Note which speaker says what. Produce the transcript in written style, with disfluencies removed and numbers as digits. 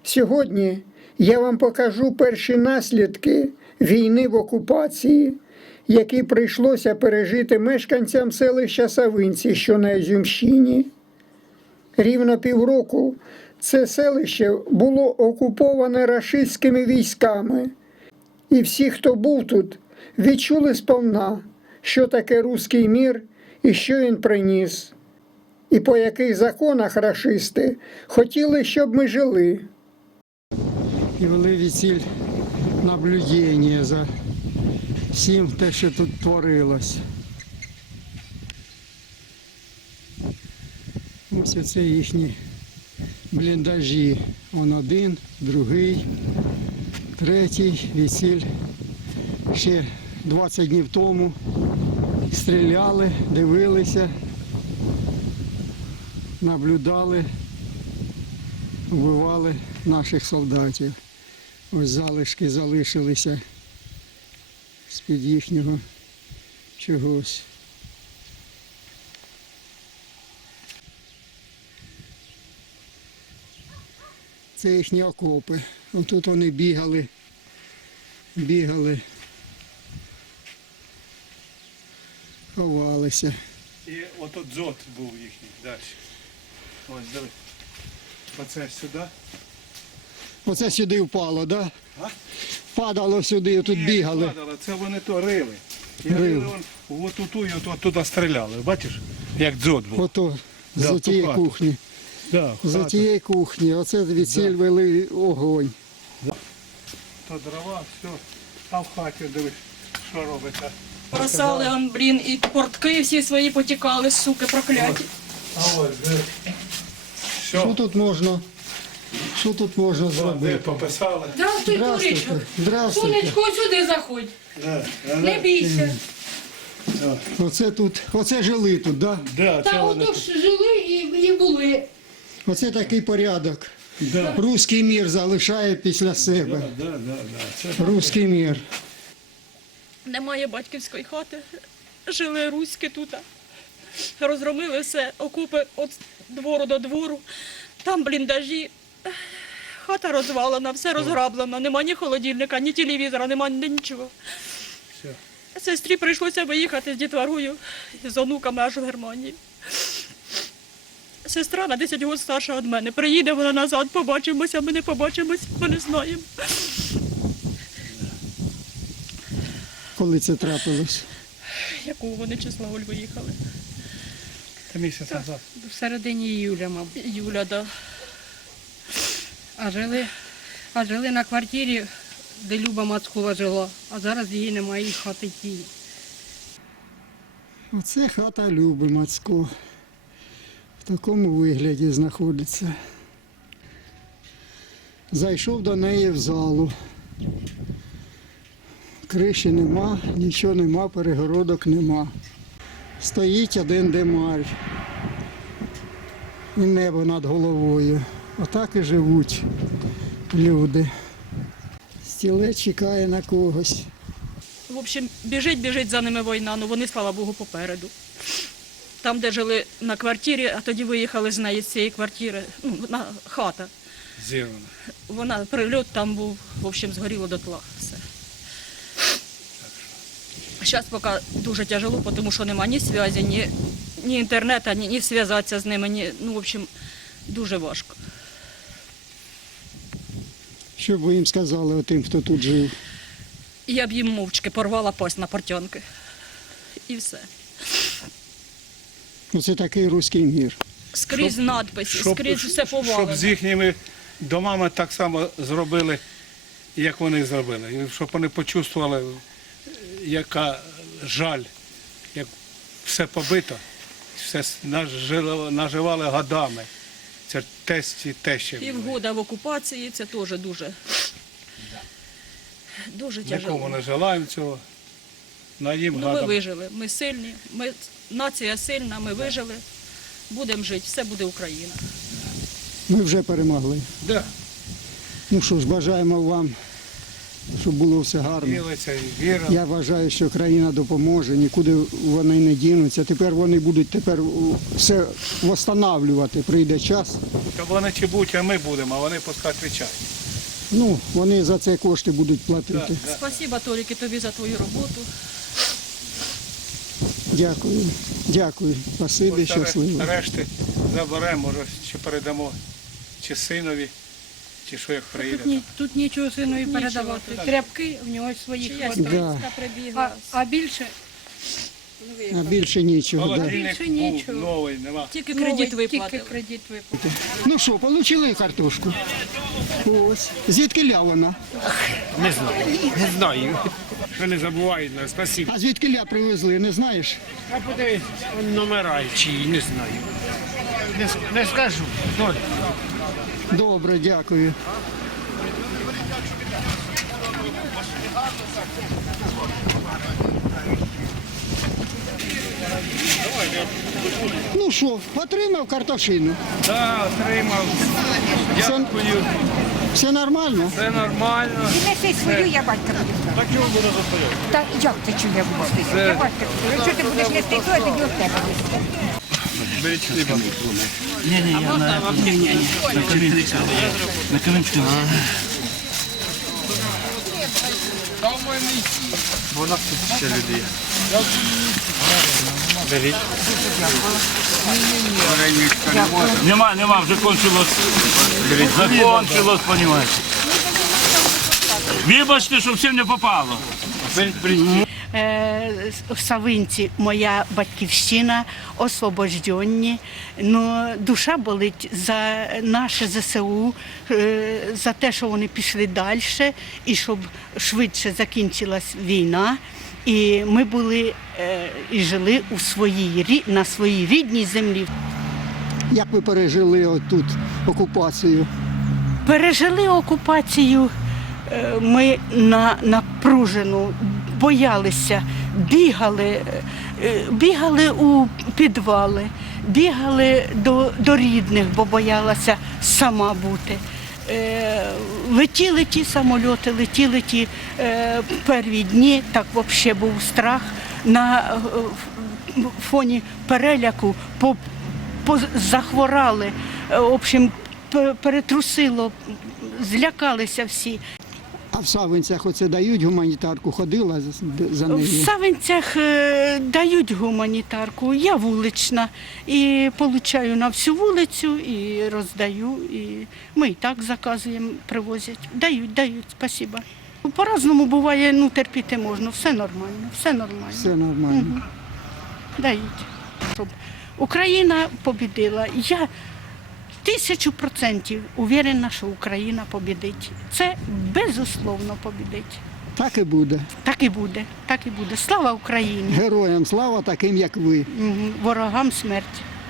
Speaker 1: Сьогодні я вам покажу перші наслідки війни в окупації, які прийшлося пережити мешканцям селища Савинці, що на Ізюмщині. Рівно півроку це селище було окуповане рашистськими військами. І всі, хто був тут, відчули сповна, що таке руський мір і що він приніс. І по яких законах рашисти хотіли, щоб ми жили. І вели віціль наблюдення за всім те, що тут творилось. Ось оце їхні бліндажі. Он один, другий, третій. Віціль ще 20 днів тому стріляли, дивилися, наблюдали, вбивали наших солдатів. Ось залишки залишилися з-під їхнього чогось. Це їхні окопи. Отут вони бігали, ховалися.
Speaker 2: І отут дзот був їхній далі. Ось диви. Оце сюди.
Speaker 1: Оце сюди впало, так? Да?
Speaker 2: А?
Speaker 1: Падало сюди, тут бігали.
Speaker 2: Падало, це вони то рили. І
Speaker 1: Рили.
Speaker 2: рили от туту і от туди стріляли. Бачиш, як дзот був.
Speaker 1: Ото
Speaker 2: Да,
Speaker 1: за тієї
Speaker 2: хату.
Speaker 1: кухні.
Speaker 2: Да,
Speaker 1: За
Speaker 2: хата.
Speaker 1: тієї кухні. Оце відсіль вели огонь.
Speaker 2: То дрова, все. А в хаті дивись, що робиться.
Speaker 3: Бросали, он, блін, і портки всі свої потікали, суки прокляті.
Speaker 2: А ось, диви.
Speaker 1: Що
Speaker 2: Все.
Speaker 1: тут можна? Що тут можна
Speaker 2: Ви
Speaker 1: зробити?
Speaker 2: пописали.
Speaker 3: Здравствуй,
Speaker 1: Здравствуйте.
Speaker 3: дуречок.
Speaker 1: Здравствуйте.
Speaker 3: Сонечко, сюди заходь.
Speaker 2: Да,
Speaker 3: Не бійся.
Speaker 1: Оце тут, оце жили тут, да?
Speaker 2: Да, це
Speaker 3: Та
Speaker 2: вони
Speaker 3: ото
Speaker 2: тут.
Speaker 3: ж жили і були.
Speaker 1: Оце такий порядок.
Speaker 2: Да.
Speaker 1: Руський мір залишає після себе.
Speaker 2: Да. Це
Speaker 1: Руський мір.
Speaker 3: Немає батьківської хати. Жили руські тут. Розгромили все, окупи від двору до двору. Там бліндажі. Хата розвалена, все розграблено. Нема ні холодильника, ні телевізора, нема ні нічого.
Speaker 2: все.
Speaker 3: Сестрі прийшлося виїхати з дітворою, з онуками аж в Германію. Сестра на 10 років старша від мене. Приїде вона назад, побачимося, ми не побачимось, ми не знаємо.
Speaker 1: Коли це трапилось?
Speaker 3: Якого вони числа Оль виїхали?
Speaker 2: Та місяць назад.
Speaker 4: В середині июля, мабуть.
Speaker 3: Юля, да.
Speaker 4: А жили на квартирі, де Люба Мацкова жила, а зараз її немає, і хати тієї.
Speaker 1: Оце хата Люби Мацько. В такому вигляді знаходиться. Зайшов до неї в залу. Криші нема, нічого нема, перегородок нема. Стоїть один димар. І небо над головою. Отак і живуть люди. Стілець чекає на когось.
Speaker 3: В общем, біжить за ними війна, ну вони, слава Богу, попереду. Там, де жили на квартирі, а тоді виїхали з неї з цієї квартири, ну, на хата.
Speaker 2: Зірвано.
Speaker 3: Вона, прильот там був, в общем, згоріло дотла все. Зараз поки дуже тяжело, тому що немає ні зв'язку, ні інтернету, ні зв'язатися з ними, ну, в общем, дуже важко.
Speaker 1: Що б ви їм сказали тим, хто тут жив?
Speaker 3: І я б їм мовчки порвала пасть на портянки. І все.
Speaker 1: Оце такий руський мір.
Speaker 3: Скрізь надписи, скрізь все
Speaker 2: Щоб
Speaker 3: повалено.
Speaker 2: з їхніми домами так само зробили, як вони зробили. І щоб вони почувствували, яка жаль, як все побито, все наживали годами. Це тесті тещі.
Speaker 3: Півгода в окупації, це теж дуже тяжело.
Speaker 2: Нікому не желаємо цього. Наїм
Speaker 3: Ну, ми
Speaker 2: гадам.
Speaker 3: вижили, ми сильні, нація сильна, ми вижили, будемо жити, все буде Україна.
Speaker 1: Ми вже перемогли.
Speaker 2: Да.
Speaker 1: Ну що ж, бажаємо вам щоб було все гарно.
Speaker 2: Вілиться і віра.
Speaker 1: Я вважаю, що країна допоможе, нікуди вони не дінуться. Тепер вони будуть все встановлювати, прийде час.
Speaker 2: То вони чи будуть, а ми будемо, а вони пускай кричать.
Speaker 1: Ну, вони за це кошти будуть платити.
Speaker 3: Спасибо, Толік, і тобі за твою роботу.
Speaker 1: Дякую. Дякую. Спасибі,
Speaker 2: Ось
Speaker 1: щасливо.
Speaker 2: Решти заберемо, може, чи передамо, чи синові, чи що як приїде.
Speaker 4: Тут нічого синові передавати. Тряпки в нього свої
Speaker 3: Чиясь
Speaker 4: хватить.
Speaker 3: туристка прибігла.
Speaker 4: А більше
Speaker 1: А більше нічого. Да.
Speaker 2: Холодильник
Speaker 4: більше
Speaker 2: був
Speaker 4: нічого.
Speaker 2: новий, нема.
Speaker 3: Тільки кредит
Speaker 4: новий, тільки
Speaker 3: виплатили.
Speaker 4: кредит виплатили.
Speaker 1: Ну що, отримали картошку? Ось. Звідки ля вона?
Speaker 5: Не знаю. Що не забувають нас, спасибо.
Speaker 1: А звідки ля привезли, не знаєш?
Speaker 5: А подивись, номера чиї, не знаю. Не скажу. Толь.
Speaker 1: Добре, дякую. Ну що, отримав картошину?
Speaker 6: Так, отримав. Дякую.
Speaker 1: Все нормально?
Speaker 6: Це нормально.
Speaker 7: Неси свою, я батька буду. Так чого буде застояти? Та як ти чого я буду стояти? Я батька буду. Якщо ти будеш нести то, я тоді у тебе нести.
Speaker 6: Беріть хліба. Вона тут ще люди є. Беріть.
Speaker 8: Нема, вже кончилось. Закончилось, понімаєш. Вибачте, що всім не попало.
Speaker 9: В Савинці моя батьківщина, освобожденні. Ну, душа болить за наше ЗСУ, за те, що вони пішли далі, і щоб швидше закінчилась війна. І ми були і жили на своїй рідній землі.
Speaker 1: Як ви пережили отут окупацію?
Speaker 9: Пережили окупацію ми напружену, боялися, бігали у підвали, бігали до рідних, бо боялася сама бути. Летіли ті самольоти, летіли ті перві дні, так взагалі був страх. На фоні переляку захворали, в общем, перетрусило, злякалися всі.
Speaker 1: А в Савинцях оце дають гуманітарку? Ходила за нею?
Speaker 9: В Савинцях дають гуманітарку, я вулична, і получаю на всю вулицю, і роздаю, і ми і так заказуємо, привозять. Дають, спасибо. По-разному буває, ну терпіти можна, все нормально.
Speaker 1: Все нормально.
Speaker 9: Дають. Щоб Україна побідила. Я 1000% уверена, що Україна побідить. Це безусловно побідить.
Speaker 1: Так і буде.
Speaker 9: Так і буде, так і буде. Слава Україні!
Speaker 1: Героям слава таким, як ви.
Speaker 9: Ворогам смерть.